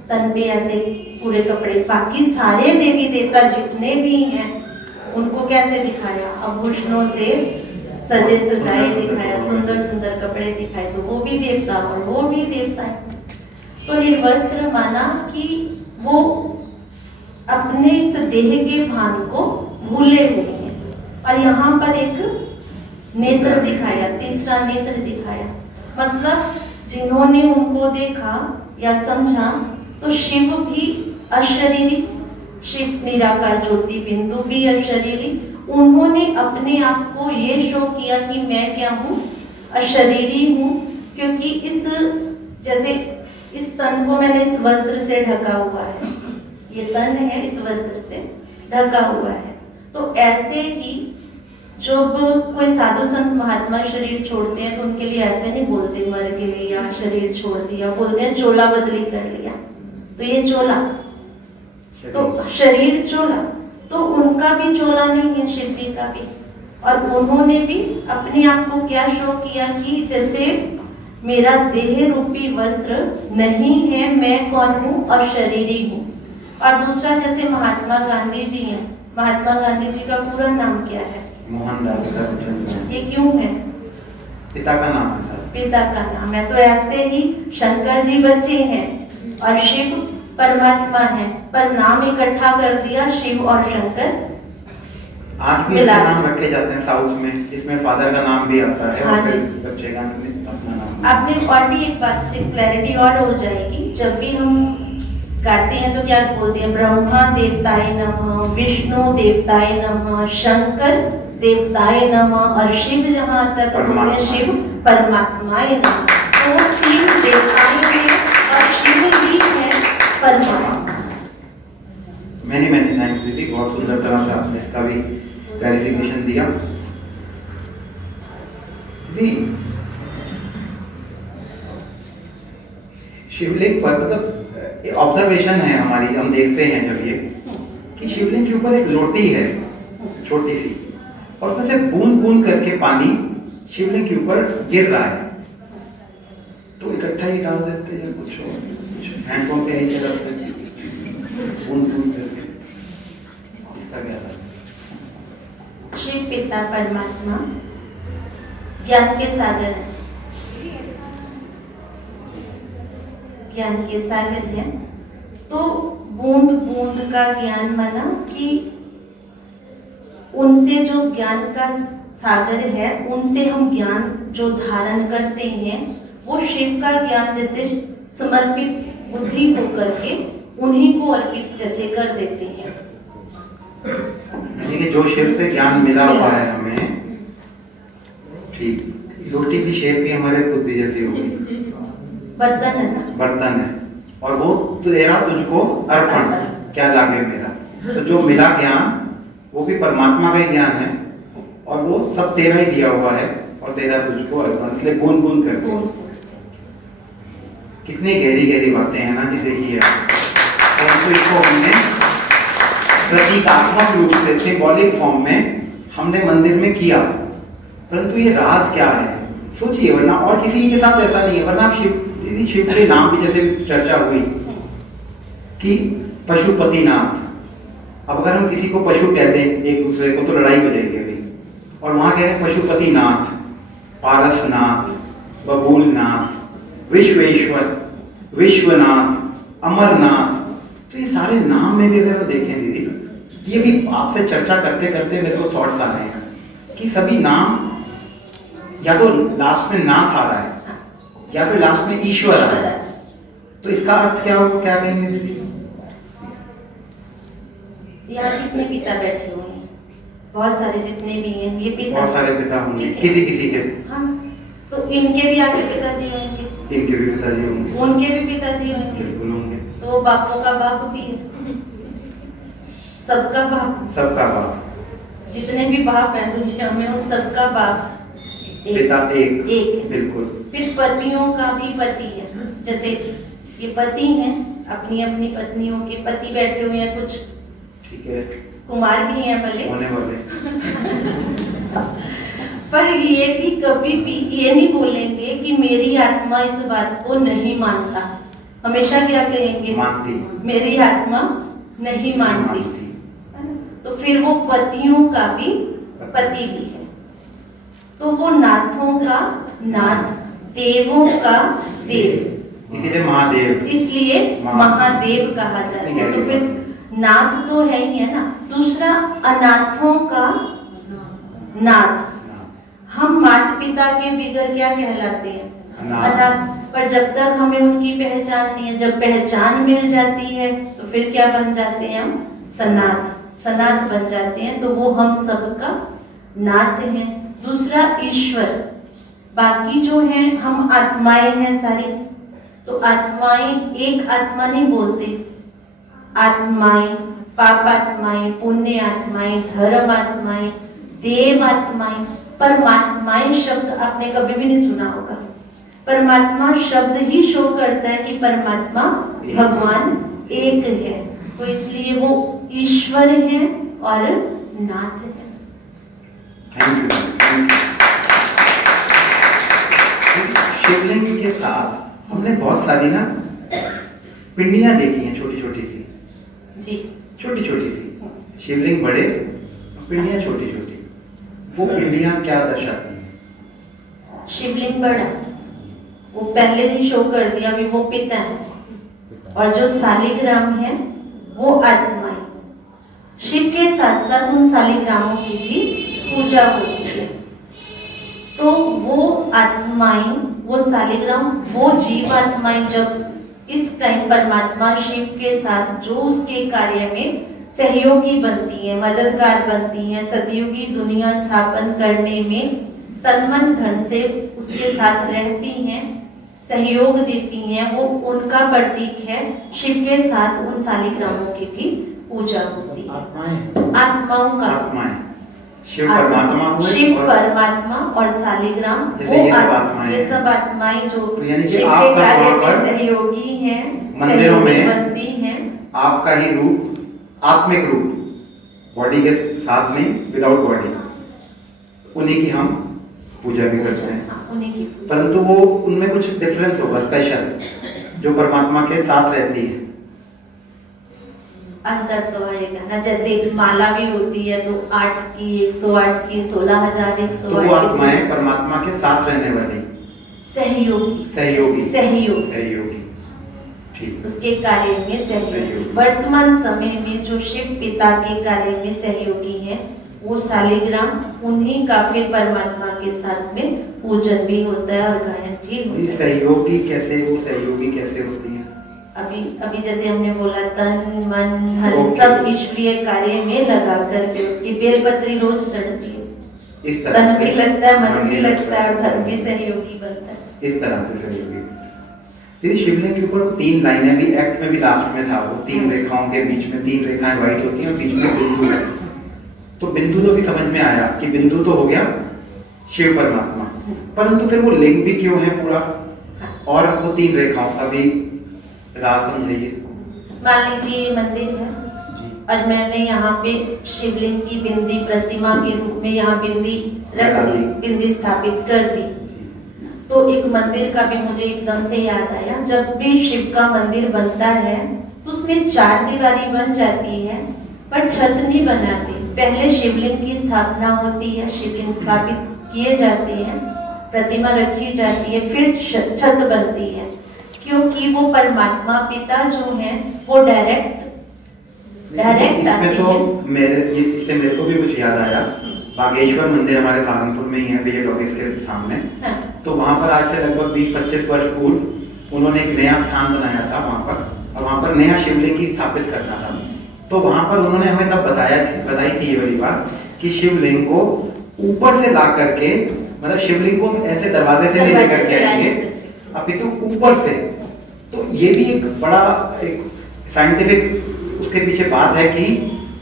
तन पे, ऐसे पूरे कपड़े। बाकी सारे देवी देवता जितने भी हैं उनको कैसे दिखाया? आभूषणों से सजे सजाए दिखाया, सुंदर सुंदर कपड़े दिखाए, तो वो भी देवता और वो भी देवता है। तो निर्वस्त्र माना कि वो अपने इस देह के भान को भूले हुए हैं। और यहाँ पर एक नेत्र दिखाया, तीसरा नेत्र दिखाया, मतलब जिन्होंने उनको देखा या समझा तो शिव भी अशरीरी, शिव निराकार ज्योति बिंदु भी अशरीरी, उन्होंने अपने आप को ये शो किया कि मैं क्या हूँ, अशरीरी हूँ, क्योंकि इस जैसे इस तन को मैंने इस वस्त्र से ढका हुआ है, ये तन है इस वस्त्र से ढका हुआ है। तो ऐसे ही जब कोई साधु संत महात्मा शरीर छोड़ते हैं तो उनके लिए ऐसे नहीं बोलते मर गए या शरीर छोड़ दिया, बोलते हैं चोला बदली कर लिया। तो ये चोला, तो शरीर चोला, तो उनका भी चोला नहीं है, शिव जी का भी। और उन्होंने भी अपने आप को क्या शो किया कि जैसे मेरा देह रूपी वस्त्र नहीं है, मैं कौन हूँ, अशरीरी हूँ। और दूसरा जैसे महात्मा गांधी जी हैं, महात्मा गांधी जी का पूरा नाम क्या है? मोहनदास करमचंद। ये क्यों है? पिता का नाम है सर। पिता का नाम है। तो ऐसे ही शंकर जी बच्चे हैं और शिव परमात्मा है, पर नाम इकट्ठा कर दिया शिव और शंकर। आज भी ऐसे नाम रखे जाते हैं साउथ में, इसमें फादर का नाम भी आता है। हाँ जी। बच्चे का अपना नाम। आपने और भी एक बात से क्लैरिटी और हो जाएगी, जब भी हम गाते हैं तो क्या बोलते हैं? ब्रह्मा देवताय नमः, विष्णु देवताय नमः, शंकर देवताय नमः, और शिव जहाँ तक बोलते हैं शिव परमात्माय नमः। तो तीन देवताएं हैं और शिव ही है परमात्मा। मैनी थैंक्स दीदी, बहुत सुंदर तरह से आपने इसका भी क्लैरिफिकेशन दिया। दीदी शिवलिंग पर मतलब ऑब्जर्वेशन है हमारी, हम देखते हैं जब ये कि शिवलिंग के ऊपर एक लोटी है छोटी सी, और उसमें से बूंद बूंद करके पानी शिवलिंग के ऊपर गिर रहा है। तो इकट्ठा ही डाल देते हैं, कुछ हैंडपंप के नीचे रख देते, बूंद बूंद करके। इसका क्या था? शिव पिता परमात्मा ज्ञान के सागर है, ज्ञान के सागर है। तो बूंद बूंद का ज्ञान माना कि उनसे जो ज्ञान का सागर है, उनसे हम ज्ञान जो धारण करते हैं वो शिव का ज्ञान जैसे समर्पित बुद्धि होकर के उन्हीं को अर्पित जैसे कर देते हैं। यानी जो शिव से ज्ञान मिला हुआ है हमें, ठीक, लोटी की शेप भी हमारे बुद्धि जैसी होगी, बर्तन है ना, बर्तन है, और वो तेरा तुझको अर्पण, क्या लागे मेरा। तो जो मिला ज्ञान वो भी परमात्मा का ही ज्ञान है, और वो सब तेरा ही दिया हुआ है, और तेरा तुझको अर्पण, इसलिए बूंद बूंद करके। कितनी गहरी गहरी बातें हैं ना जी, देखिए। तो इसको हमने प्रतीकात्मक रूप से सिंबॉलिक फॉर्म में हमने मंदिर में किया, परंतु ये राज क्या है सोचिए, वरना और किसी के साथ ऐसा नहीं है। वरना आप शिव के नाम भी जैसे चर्चा हुई कि पशुपतिनाथ, अब अगर हम किसी को पशु कह दें एक दूसरे को तो लड़ाई हो जाएगी अभी, और वहां कह रहे हैं पशुपतिनाथ, पारसनाथ, बबूलनाथ, विश्वेश्वर, विश्वनाथ, अमरनाथ। तो ये सारे नाम में भी अगर देखें दीदी, ये भी आपसे चर्चा करते करते मेरे को थॉट्स आ रहे हैं कि सभी नाम या तो लास्ट में नाथ आ रहा है या फिर लास्ट में ईश्वर आ रहा है। तो इसका अर्थ क्या होगा, क्या कहेंगे दीदी? यहाँ जितने पिता बैठे हुए हैं, बहुत सारे जितने भी हैं, ये पिता, बहुत सारे पिता होंगे, किसी किसी के। हाँ, तो इनके भी आगे पिताजी होंगे, इनके भी पिताजी होंगे, उनके भी पिताजी होंगे, बिल्कुल होंगे। तो वो बापों का बाप भी है, सबका बाप, सबका बाप, जितने भी बाप हैं दुनिया में उन सबका बाप पिता एक, एक। बिल्कुल। फिर पतियों का भी पति है, जैसे ये पति हैं, अपनी अपनी पत्नियों के पति बैठे हुए हैं, कुछ ठीक है, कुमार भी हैं भले होने वाले पर ये भी कभी भी ये नहीं बोलेंगे कि मेरी आत्मा इस बात को नहीं मानता। हमेशा क्या कहेंगे? मानती, मेरी आत्मा नहीं मानती। तो फिर वो पतियों का भी पति भी है। तो वो नाथों का नाथ, देवों का देव, इसीलिए महादेव, इसलिए महादेव कहा जाता है। तो फिर नाथ तो है ही है ना। दूसरा अनाथों का नाथ, हम माता पिता के बिगर क्या कहलाते हैं? अनाथ। पर जब तक हमें उनकी पहचान नहीं है, जब पहचान मिल जाती है तो फिर क्या बन जाते हैं हम? सनाथ। सनात बन जाते हैं, तो वो हम सबका नाथ है। दूसरा ईश्वर, बाकी जो है हम आत्माएं हैं सारी, तो आत्माएं एक आत्मा नहीं बोलते, आत्माएं, पाप आत्माएं, पुण्य आत्माएं, धर्म आत्माएं, देव आत्माएं, परमात्माएं शब्द आपने कभी भी नहीं सुना होगा। परमात्मा शब्द ही शो करता है कि परमात्मा भगवान एक है, तो इसलिए वो ईश्वर है और नाथ है। Thank you. शिवलिंग के साथ हमने बहुत सारी ना पिंडियां देखी हैं, छोटी छोटी सी जी, छोटी छोटी सी। शिवलिंग बड़े, पिंडियां छोटी छोटी, वो पिंडियां क्या दर्शाती हैं? शिवलिंग बड़ा, वो पहले ही शो कर दिया, अभी वो पिता है, और जो शालिग्राम है वो आत्माएं। शिव के साथ साथ उन शालिग्रामों की भी पूजा होती है, तो वो आत्माएं, वो शालिग्राम, वो जीव आत्माएं जब इस टाइम परमात्मा शिव के साथ जो उसके कार्य में सहयोगी बनती है, मददगार बनती है, सतयुगी दुनिया स्थापन करने में तन मन धन से उसके साथ रहती हैं, सहयोग देती हैं, वो उनका प्रतीक है। शिव के साथ उन शालिग्रामों की भी पूजा होती है। आत्माओं का, आत्माएं, शिव परमात्मा हुए, शिव परमात्मा और शालिग्राम, वो ये सब आत्माएं जो शिव के कार्य में सहयोगी हैं, मंदिरों में बनती हैं। आपका ही रूप, आत्मिक रूप, बॉडी के साथ में, विदाउट बॉडी, उन्हीं की हम पूजा भी करते हैं। परंतु वो उनमें कुछ डिफरेंस होगा स्पेशल, जो परमात्मा के साथ रहती है। अंतर तो आएगा ना, जैसे माला भी होती है तो 8 की, 108 की, 16,108, तो वो आत्माएं परमात्मा के साथ रहने वाली सहयोगी, सहयोगी, सहयोगी, सहयोगी, ठीक, उसके कार्य में सहयोगी। वर्तमान समय में जो शिव पिता के कार्य में सहयोगी है, वो शालिग्राम, उन्हीं का फिर परमात्मा के साथ में पूजन भी होता है और गायन भी होता है। सहयोगी कैसे, वो सहयोगी कैसे होती है? अभी जैसे हमने बोला, तन मन धन सब ईश्वरीय कार्य में लगा करके उसकी बेलपत्री रोज चढ़ती है, इस तरह तन भी लगता है, मन भी लगता है और धन भी सहयोगी बनता है। इस तरह से सहयोगी। दीदी, शिवलिंग के ऊपर 3 लाइनें भी एक्ट में भी लास्ट में था, वो 3 रेखाओं के बीच में 3 रेखाएं व्हाइट होती हैं और बीच में बिंदु है। तो बिंदु तो भी समझ में आया कि बिंदु तो हो गया शिव परमात्मा, परंतु फिर वो लिंग भी क्यों है पूरा, और वो 3 रेखाओं का भी राज समझाइए। मान लीजिए मंदिर है और मैंने यहाँ पे शिवलिंग की बिंदी प्रतिमा के रूप में यहाँ बिंदी रख दी, बिंदी स्थापित कर दी, तो एक मंदिर का भी मुझे एकदम से याद आया। जब भी शिव का मंदिर बनता है तो उसमें 4 दीवारी बन जाती है, पर छत नहीं बनाते। पहले शिवलिंग की स्थापना होती है, शिवलिंग स्थापित किए जाते हैं, प्रतिमा रखी जाती है, फिर छत बनती है, क्योंकि वो परमात्मा पिता जो है वो डायरेक्ट आते हैं। तो इससे मेरे को भी कुछ याद आया, बागेश्वर मंदिर हमारे सहारनपुर में ही है, विजय टॉकीज के सामने। हाँ। तो वहाँ पर आज से लगभग 20-25 वर्ष पूर्व उन्होंने एक नया स्थान बनाया था वहाँ पर, और वहाँ पर नया शिवलिंग की स्थापित करना था। तो वहाँ पर उन्होंने हमें तब बताई थी ये वाली बात कि शिवलिंग को ऊपर से ला करके, मतलब शिवलिंग को ऐसे दरवाजे से नहीं लेकर के आएंगे, अभी तो ऊपर से। तो ये भी एक बड़ा एक साइंटिफिक उसके पीछे बात है कि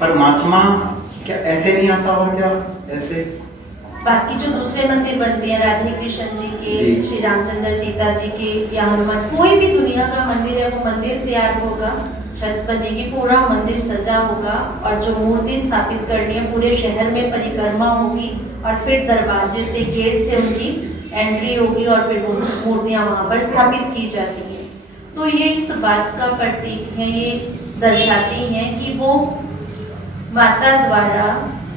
परमात्मा क्या ऐसे नहीं आता, और क्या ऐसे। बाकी जो दूसरे मंदिर बनते हैं, राधे कृष्ण जी के, श्री रामचंद्र सीता जी के, या हनुमान, कोई भी दुनिया का मंदिर है, वो मंदिर तैयार होगा, छत बनेगी, पूरा मंदिर सजा होगा, और जो मूर्ति स्थापित करनी है पूरे शहर में परिक्रमा होगी, और फिर दरवाजे से, गेट से उनकी एंट्री होगी, और फिर वो मूर्तियां वहां पर स्थापित की जाती है। तो ये इस बात का प्रतीक है, ये दर्शाती हैं कि वो माता द्वारा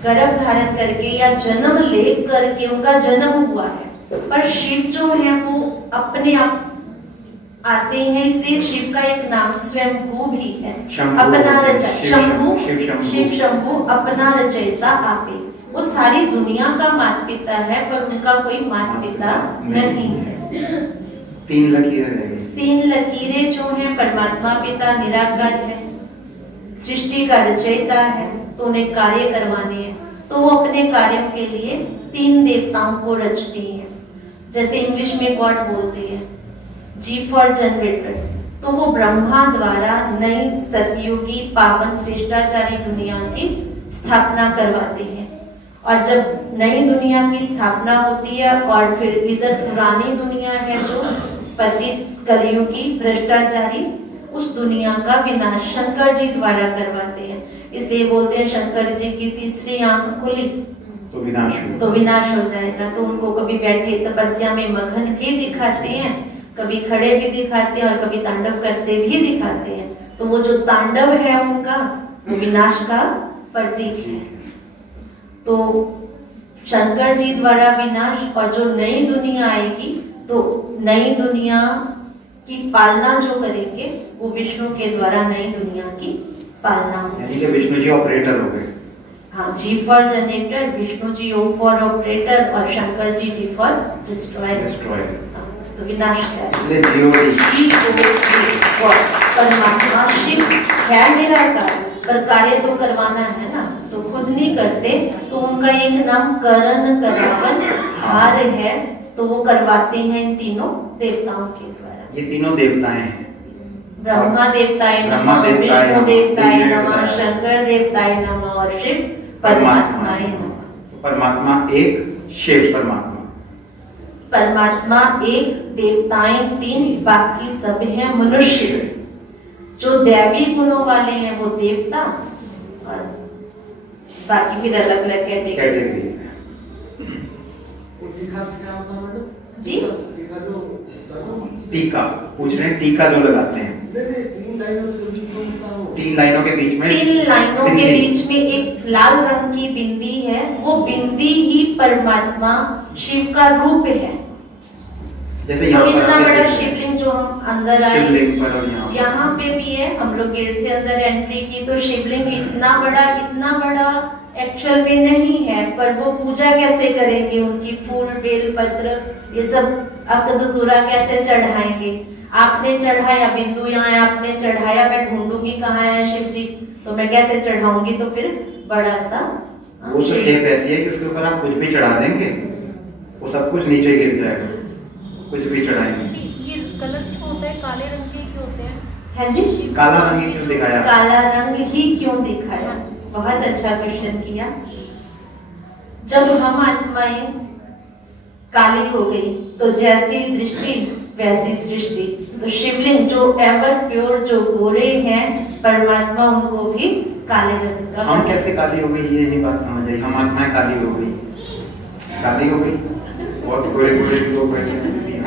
गर्भ धारण करके या जन्म ले करके उनका जन्म हुआ है, पर शिव जो है वो अपने आप आते हैं, इसलिए शिव का एक नाम स्वयंभू भी है, अपना रचयिता। शंभू, शिव शंभू अपना रचयिता आपे, वो सारी दुनिया का माता पिता है, पर उनका कोई माता पिता नहीं है। 3 लकीरें, 3 लकीरें जो है, परमात्मा पिता निराकार है, सृष्टि का रचयिता है, तो तो उन्हें कार्य करवाने हैं, तो वो अपने कार्य के लिए 3 देवताओं को रचती हैं। जैसे इंग्लिश में गॉड बोलते हैं, जी फॉर जनरेटर, तो वो ब्रह्मा द्वारा नई सतयुगी पावन श्रेष्ठाचारी दुनिया की स्थापना करवाते हैं। और जब नई दुनिया की स्थापना होती है और फिर इधर पुरानी दुनिया है जो पतित कलयुगी भ्रष्टाचारी, उस दुनिया का विनाश शंकर जी द्वारा करवाते हैं। इसलिए बोलते हैं शंकर जी की तीसरी आंख खुली तो विनाश हो जाएगा। तो उनको कभी बैठे तपस्या में मगन भी दिखाते हैं, कभी खड़े भी दिखाते हैं और कभी तांडव करते भी दिखाते हैं। तो वो जो तांडव है उनका वो विनाश का प्रतीक है। तो शंकर जी द्वारा विनाश, और जो नई दुनिया आएगी तो नई दुनिया की पालना जो करेंगे वो विष्णु के द्वारा नई दुनिया की पालना होगी। विष्णु जी ऑपरेटर हो गए। हाँ, G for generator, Vishnu ji O for operator और Shankar ji D for destroyer. तो विनाश है। परमात्मा शिव है निराकार, पर कार्य तो करवाना है ना, तो खुद नहीं करते, तो उनका एक नाम करण करावन हार है, तो वो करवाते हैं इन तीनों देवताओं के द्वारा। ये तीनों देवताएं हैं, ब्रह्मा देवताए नमः, विष्णु देवताए नमः, शंकर देवताए नमः और शिव परमात्माए नमः। परमात्मा एक, शिव परमात्मा। परमात्मा एक, देवताएं 3, बाकी सब हैं मनुष्य। जो दैवी गुणों वाले हैं वो देवता और बाकी फिर अलग अलग कैटेगरी। जी टीका पूछ रहे हैं, टीका जो लगाते हैं 3 लाइनों के बीच में, 3 लाइनों के बीच में एक लाल रंग की बिंदी है, वो बिंदी ही परमात्मा शिव का रूप है। जैसे तो इतना बड़ा शिवलिंग जो हम अंदर आए, यहाँ पे भी है, हम लोग गेट से अंदर एंट्री की तो शिवलिंग इतना बड़ा एक्चुअल में नहीं है, पर वो पूजा कैसे करेंगे, उनकी फूल बेल पत्र ये सब अकदुतुरा कैसे चढ़ाएंगे। आपने चढ़ाया, बिंदु यहाँ है, आपने चढ़ाया, मैं ढूंढूंगी कहाँ है शिव जी, तो मैं कैसे चढ़ाऊंगी, तो फिर बड़ा सा वो तो शेप ऐसी है कि उसके ऊपर आप कुछ भी चढ़ा देंगे वो सब कुछ नीचे गिर जाएगा, कुछ भी चढ़ाएंगे। ये कलर क्यों होता है, काले रंग के क्यों होते हैं? है जी, काला रंग क्यों दिखाया? काला रंग ही क्यों दिखाया? बहुत अच्छा क्वेश्चन किया। जब हम आत्माएं काली हो गई तो जैसी दृष्टि वैसी सृष्टि, तो शिवलिंग जो एवर प्योर जो गोरे हैं परमात्मा, उनको भी काले रंग का। हम कैसे काली हो गई ये नहीं बात समझ आई। हम आत्माएं काली हो गई और गोरे गोरे लोग बैठे।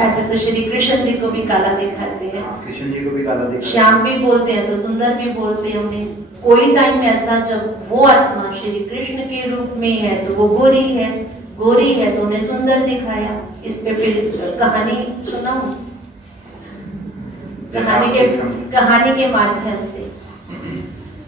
ऐसे तो श्री कृष्ण जी को भी काला दिखाते हैं, कृष्ण जी को भी काला दिखाते हैं, श्याम भी बोलते हैं तो सुंदर भी बोलते हैं उन्हें। कोई टाइम ऐसा जब वो आत्मा श्री कृष्ण के रूप में है तो वो गोरी है तो उन्हें सुंदर दिखाया। इस पे फिर कहानी सुनाऊं, कहानी के माध्यम से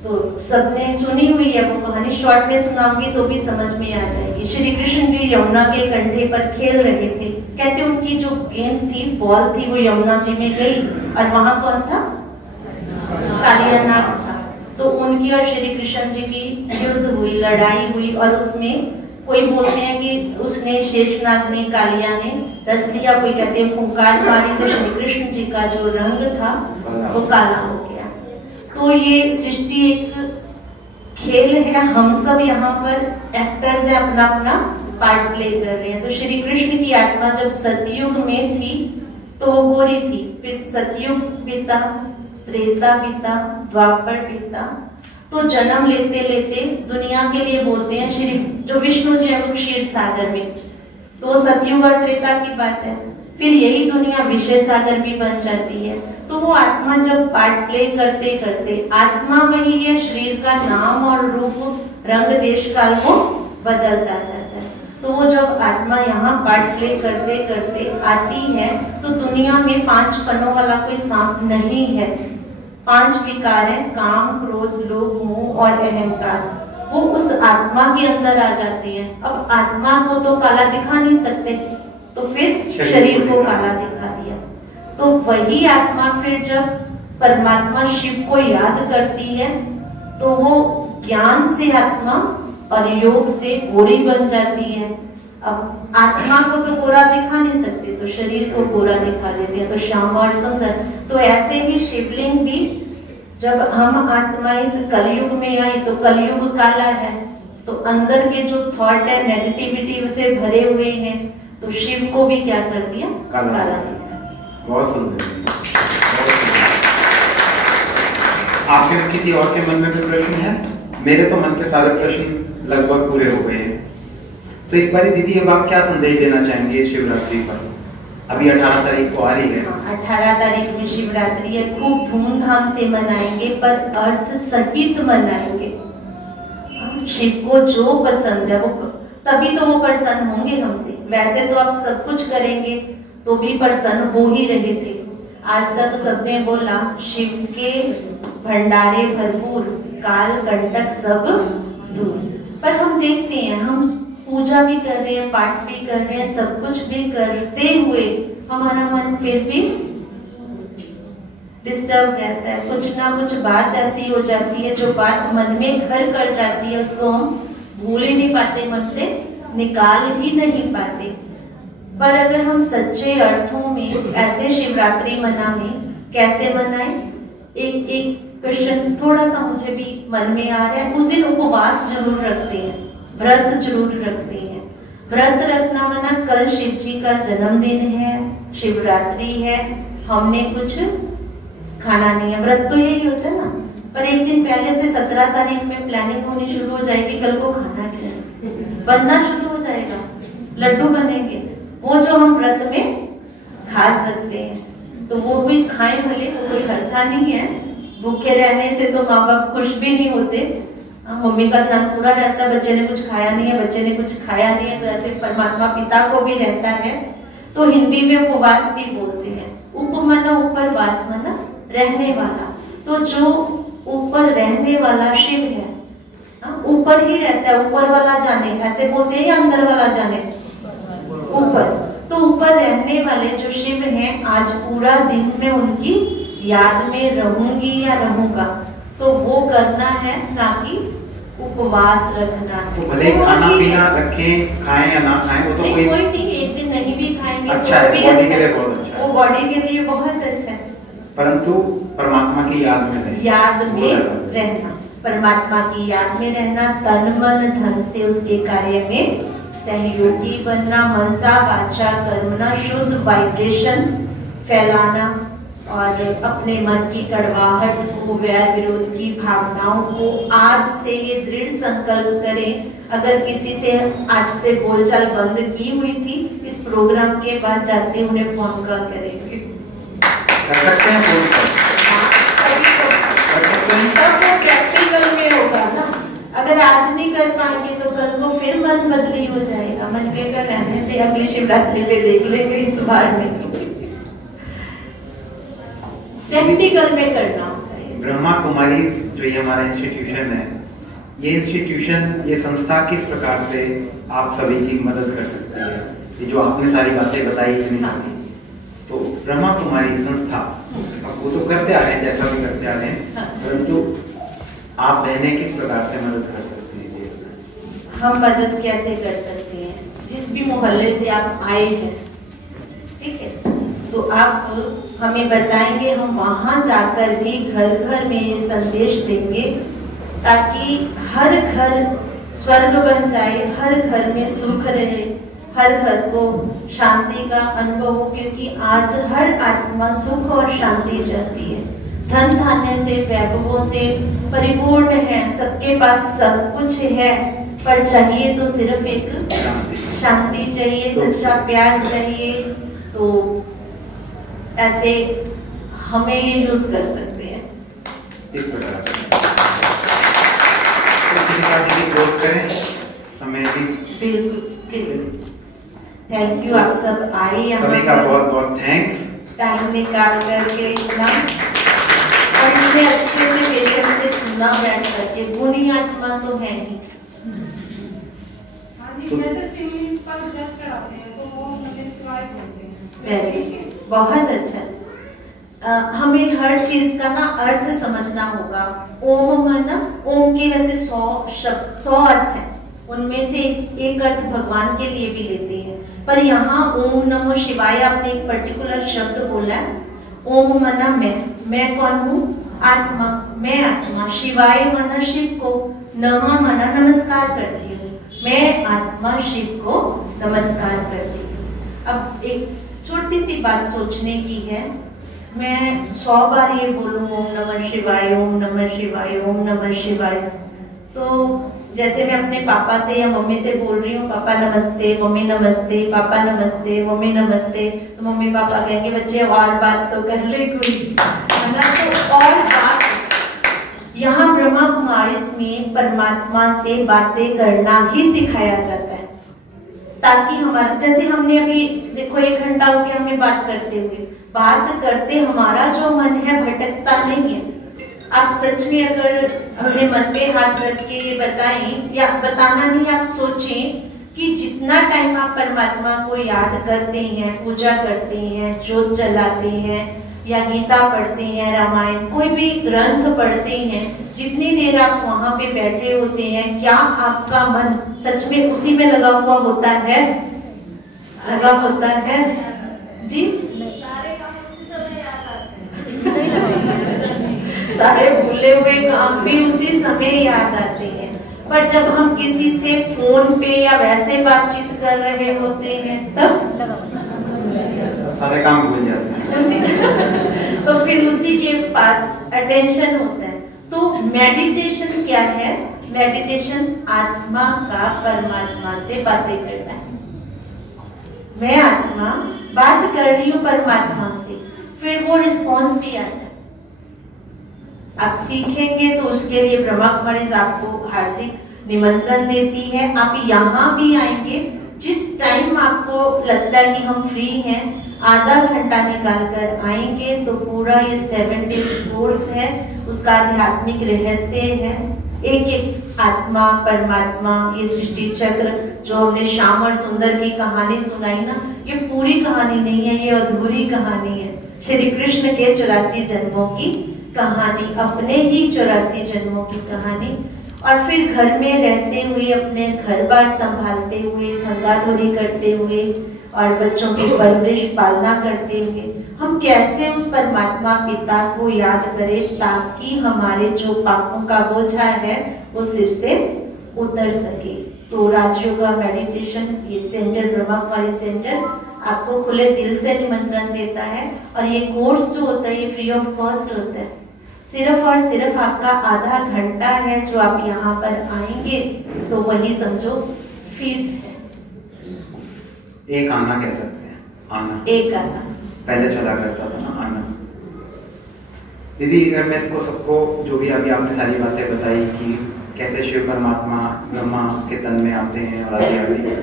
तो सबने सुनी हुई है, वो कहानी शॉर्ट में सुनाऊंगी तो भी समझ में आ जाएगी। श्री कृष्ण जी यमुना के कंढे पर खेल रहे थे, कहते उनकी जो गेंद थी, बॉल थी, वो यमुना जी में गई और वहां कौन था? कालिया नाग था। तो उनकी और श्री कृष्ण जी की युद्ध हुई, लड़ाई हुई, और उसमें कोई बोलते हैं कि उसने शेषनाग ने, कालिया ने रस लिया, कोई कहते हैं फुंकार मारी, तो श्री कृष्ण जी का जो रंग था वो काला हो गया। तो ये सृष्टि एक खेल है, हम सब यहाँ पर एक्टर्स हैं, अपना अपना पार्ट प्ले कर रहे हैं। तो श्री कृष्ण की आत्मा जब सतयुग में थी तो वो गोरी थी, फिर सतयुग बीता, त्रेता बीता, द्वापर बीता, तो जन्म लेते लेते दुनिया के लिए बोलते हैं श्री जो विष्णु जी है वो क्षीर सागर में, तो सतयुग और त्रेता की बात है। फिर यही दुनिया विषय सागर भी बन जाती है। तो वो आत्मा जब पार्ट प्ले करते करते, आत्मा वही है, शरीर का नाम और रूप, रंग, देश, काल को बदलता जाता है। तो वो जब आत्मा यहाँ पार्ट प्ले करते करते आती है तो दुनिया में 5 फनों वाला कोई सांप नहीं है। 5 विकार है, काम, क्रोध, लोभ, मोह और अहंकार, वो उस आत्मा के अंदर आ जाते हैं। अब आत्मा को तो काला दिखा नहीं सकते, तो फिर शरीर को काला दिखा दिया। तो वही आत्मा फिर जब परमात्मा शिव को याद करती है तो वो ज्ञान से आत्मा और योग से गोरी बन जाती है। अब आत्मा को तो गोरा दिखा नहीं सकते, तो शरीर को गोरा दिखा देते हैं, तो श्याम और सुंदर। तो ऐसे ही शिवलिंग भी, जब हम आत्मा इस कलयुग में आई तो कलयुग काला है, तो अंदर के जो थॉट है नेगेटिविटी उसे भरे हुए हैं, तो शिव को भी क्या कर दिया, काला दिया। बहुत सुंदर। आपके किसी और के मन में कोई प्रश्न है? मेरे तो मन के सारे प्रश्न लगभग पूरे हो गए हैं। तो इस बार दीदी अब आप क्या संदेश देना चाहेंगे इस शिवरात्रि पर? अभी 18 तारीख को आ रही है। 18 तारीख में शिवरात्रि है, खूब धूमधाम से मनाएंगे, पर अर्थ सहित मनाएंगे। शिव को जो पसंद है वो, तभी तो वो प्रसन्न होंगे हमसे। वैसे तो आप सब कुछ करेंगे तो भी प्रसन्न हो ही रहे थे। आज तक सबने बोला शिव के भंडारे भरपूर, काल कंटक सब दूर। पर हम देखते हैं, हम पूजा भी कर रहे हैं, पाठ भी कर रहे हैं, सब कुछ भी करते हुए हमारा मन फिर भी डिस्टर्ब रहता है। कुछ ना कुछ बात ऐसी हो जाती है, जो बात मन में घर कर जाती है, उसको हम भूल ही नहीं पाते, मन से निकाल ही नहीं पाते। पर अगर हम सच्चे अर्थों में ऐसे शिवरात्रि मनाएं, कैसे मनाएं? एक क्वेश्चन थोड़ा सा मुझे भी मन में आ रहा है। उस दिन उपवास जरूर रखते हैं, व्रत जरूर रखते हैं। व्रत रखना मना, कल शिव जी का जन्मदिन है, शिवरात्रि है, हमने कुछ खाना नहीं है। व्रत तो यही होता है ना, पर एक दिन पहले से 17 तारीख में प्लानिंग होनी शुरू हो जाएगी, कल को खाना क्या है, बनना शुरू हो जाएगा, लड्डू बनेंगे, वो जो हम व्रत में खा सकते हैं तो वो भी खाएं, भले कोई खर्चा नहीं है। भूखे रहने से तो माँ बाप खुश भी नहीं होते, मम्मी का ध्यान पूरा रहता है, बच्चे ने कुछ खाया नहीं है, बच्चे ने कुछ खाया नहीं है, तो ऐसे परमात्मा पिता को भी रहता है। तो हिंदी में उपवास भी बोलते हैं, उपमना ऊपर, वास मना रहने वाला। तो जो ऊपर रहने वाला शिव है, ऊपर ही रहता है, ऊपर वाला जाने, ऐसे बोलते हैं, या अंदर वाला जाने, ऊपर। तो ऊपर रहने वाले जो शिव हैं, आज पूरा दिन में उनकी याद में रहूंगी या रहूंगा, तो वो करना है, ना कि उपवास रखना है। तो भले खाना पीना रखें, खाएं या ना खाएं, वो तो कोई नहीं, एक दिन नहीं भी खाएंगे अच्छा है, बॉडी के लिए बहुत अच्छा है, वो बॉडी के लिए बहुत अच्छा है। परंतु परमात्मा की याद में रहना, याद में रहना, परमात्मा की याद में रहना, तन मन धन से उसके कार्य में सहयोगी बनना, मनसा वाचा कर्मणा, शुद्ध वाइब्रेशन फैलाना, और अपने मन की कड़वाहट को, वैर विरोध की भावनाओं को आज से ये दृढ़ संकल्प करें। अगर किसी से आज से बोलचाल बंद की हुई थी, इस प्रोग्राम के बाद जाते उन्हें फोन कॉल करेंगे, कर सकते हैं, फोन तब वो प्रैक्टिकल में होगा ना। अगर आज नहीं कर पाएंगे तो कल को फिर मन बदली हो जाएगा, मन कहकर रहने से अगली शिवरात्रि पे देख लेंगे, इस बार में प्रैक्टिकल में करना होता है। ब्रह्मा कुमारी जो ये हमारा इंस्टीट्यूशन है, ये इंस्टीट्यूशन, ये संस्था किस प्रकार से आप सभी की मदद कर सकती है? ये जो आपने सारी बातें बताई इतनी, तो ब्रह्मा कुमारी संस्था, अब वो तो करते आ रहे हैं, जैसा भी करते आ रहे हैं, परंतु आप बहनें किस प्रकार से मदद कर सकती है? हम मदद कैसे कर सकते हैं? जिस भी मोहल्ले से आप आए हैं, ठीक है, तो आप हमें बताएंगे, हम वहां जाकर भी घर घर में ये संदेश देंगे, ताकि हर घर स्वर्ग बन जाए, हर घर में सुख रहे, हर घर को शांति का अनुभव हो। क्योंकि आज हर आत्मा सुख और शांति चाहती है, धन धान्य से, वैभवों से परिपूर्ण है, सबके पास सब कुछ है, पर चाहिए तो सिर्फ एक शांति चाहिए, सच्चा प्यार चाहिए। तो ऐसे हमें ये यूज कर सकते हैं इस प्रकार से। करें समय भी बिल्कुल। थैंक यू, आप सब आए यहाँ सभी का बहुत बहुत थैंक्स, टाइम निकाल करके इतना, और मुझे अच्छे से पेशेंस से सुना बैठ करके। गुणी आत्मा तो है ही। बहुत अच्छा। हमें हर चीज का ना अर्थ समझना होगा। ओम माना, ओम के वैसे 100 शब्द 100 अर्थ है, उनमें से एक अर्थ भगवान के लिए भी लेते हैं, पर यहाँ ओम नमो शिवाय आपने एक पर्टिकुलर शब्द बोला है। ओम माना मैं कौन हूँ? आत्मा, मैं आत्मा। शिवाय माना शिव को, नमः माना नमस्कार करती हूँ, मैं आत्मा शिव को नमस्कार करती हूँ। अब एक छोटी सी बात सोचने की है, मैं 100 बार ये बोलूँ ओम नमः शिवाय, ओम नमः शिवाय, ओम नमः शिवाय, तो जैसे मैं अपने पापा से या मम्मी से बोल रही हूँ, पापा नमस्ते, मम्मी नमस्ते, पापा नमस्ते, मम्मी नमस्ते, तो मम्मी पापा कहेंगे बच्चे और बात तो कर ले कोई, है ना? तो और बात, यहाँ ब्रह्मा कुमारी में परमात्मा से बातें करना ही सिखाया जाता है, ताकि हमारा, जैसे हमने अभी देखो 1 घंटा हो गया हमें बात करते हुए, बात करते हमारा जो मन है भटकता नहीं है। आप सच में अगर अपने मन पे हाथ रख के ये बताएं, या बताना नहीं, आप सोचें कि जितना टाइम आप परमात्मा को याद करते हैं, पूजा करते हैं, जोत जलाते हैं, या गीता पढ़ते हैं, रामायण, कोई भी ग्रंथ पढ़ते हैं, जितनी देर आप वहां पे बैठे होते हैं, क्या आपका मन सच में उसी में लगा हुआ होता है? लगा होता है जी? सारे भूले हुए काम भी उसी समय याद आते हैं, पर जब हम किसी से फोन पे या वैसे बातचीत कर रहे होते हैं तब सारे काम भूल जाते हैं। तो फिर उसी के पास अटेंशन होता है। तो मेडिटेशन क्या है? मेडिटेशन आत्मा का परमात्मा से बातें करना है। मैं आत्मा बात कर रही हूँ परमात्मा से, फिर वो रिस्पॉन्स भी आता है। आप सीखेंगे तो उसके लिए ब्रह्मा कुमारी आपको हार्दिक निमंत्रण देती है। आप यहाँ भी आएंगे, जिस टाइम आपको लगता है कि हम फ्री हैं, आधा घंटा निकाल कर आएंगे, तो पूरा ये 7 days कोर्स है, उसका आध्यात्मिक रहस्य है। एक एक आत्मा परमात्मा, ये सृष्टि चक्र, जो हमने श्याम और सुंदर की कहानी सुनाई ना, ये पूरी कहानी नहीं है, ये अधूरी कहानी है। श्री कृष्ण के 84 जन्मों की कहानी, अपने ही 84 जन्मों की कहानी। और फिर घर में रहते हुए, अपने घर बार संभालते हुए, धंधाधोरी करते हुए और बच्चों की परवरिश पालना करते हुए हम कैसे उस परमात्मा पिता को याद करें, ताकि हमारे जो पापों का बोझा है वो सिर से उतर सके। तो राजयोगा मेडिटेशन ये सेंटर, ब्रह्मा कुमारी सेंटर, आपको खुले दिल से निमंत्रण देता है। और ये कोर्स जो होता है ये फ्री ऑफ कॉस्ट होता है, सिर्फ और सिर्फ आपका आधा घंटा है जो आप यहाँ पर आएंगे, तो वही समझो फीस है। एक आना कह सकते हैं, आना, एक आना, पहले चला करता था ना आना। दीदी अगर मैं इसको सबको, जो भी अभी आपने सारी बातें बताई कि कैसे शिव परमात्मा ब्रह्मा के तन में आते हैं और आगे आगे,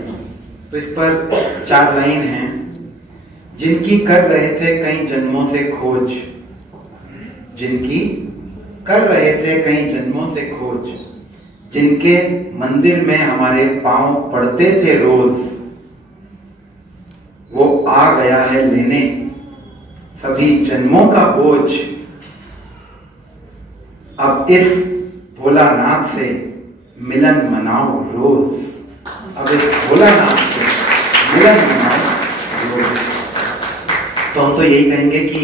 तो इस पर 4 लाइन हैं। जिनकी कर रहे थे कई जन्मों से खोज, जिनकी कर रहे थे कई जन्मों से खोज, जिनके मंदिर में हमारे पांव पड़ते थे रोज, वो आ गया है लेने सभी जन्मों का बोझ। अब इस भोलानाथ से मिलन मनाओ रोज, अब इस भोलानाथ से मिलन मनाओ रोज। तो हम तो यही कहेंगे कि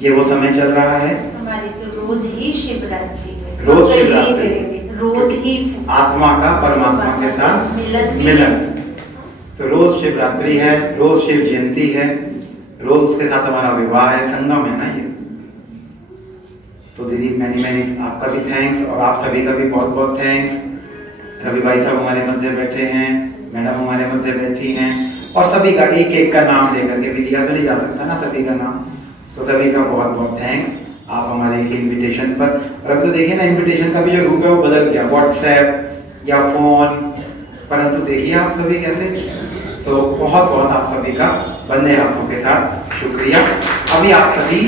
ये वो समय चल रहा है, हमारी तो रोज ही शिवरात्रि है, रोज शिवरात्रि, रोज ही आत्मा का परमात्मा के साथ मिलन। तो रोज शिवरात्रि है, रोज शिव जयंती है, रोज उसके साथ हमारा विवाह है, संगम है ना ये। तो दीदी मैंने आपका भी थैंक्स, और आप सभी का भी बहुत बहुत थैंक्स। रवि भाई साहब हमारे मध्य बैठे हैं, मैडम हमारे मध्य बैठी हैं, और सभी का एक एक का नाम लेकर के भी लिया तो नहीं जा सकता ना सभी का नाम, तो सभी का बहुत बहुत थैंक्स आप हमारे एक इनविटेशन पर। और अब तो देखिए ना इनविटेशन का भी जो रूप है वो बदल गया, व्हाट्सएप या फोन, परंतु देखिए आप सभी कैसे। तो बहुत बहुत आप सभी का बंदे हाथों के साथ शुक्रिया। अभी आप सभी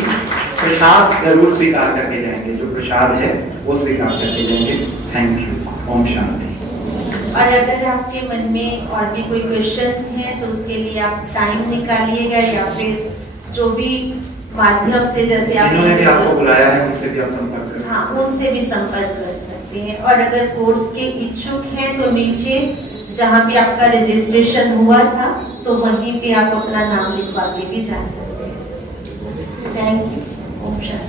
प्रसाद जरूर स्वीकार करके जाएंगे, जो प्रसाद है वो स्वीकार करके जाएंगे। Thank you. ओम शांति। और अगर आपके मन में और भी कोई क्वेश्चंस हैं तो उसके लिए आप टाइम निकालिएगा, या फिर जो भी माध्यम से, जैसे जिन्होंने भी आपको बुलाया है उनसे भी आप संपर्क करें। हाँ, उनसे भी संपर्क कर सकते हैं। और अगर कोर्स के इच्छुक हैं तो नीचे जहाँ पे आपका रजिस्ट्रेशन हुआ था तो वहीं पे आप अपना नाम लिखवा के भी जा सकते हैं। Thank you. ओम शांति।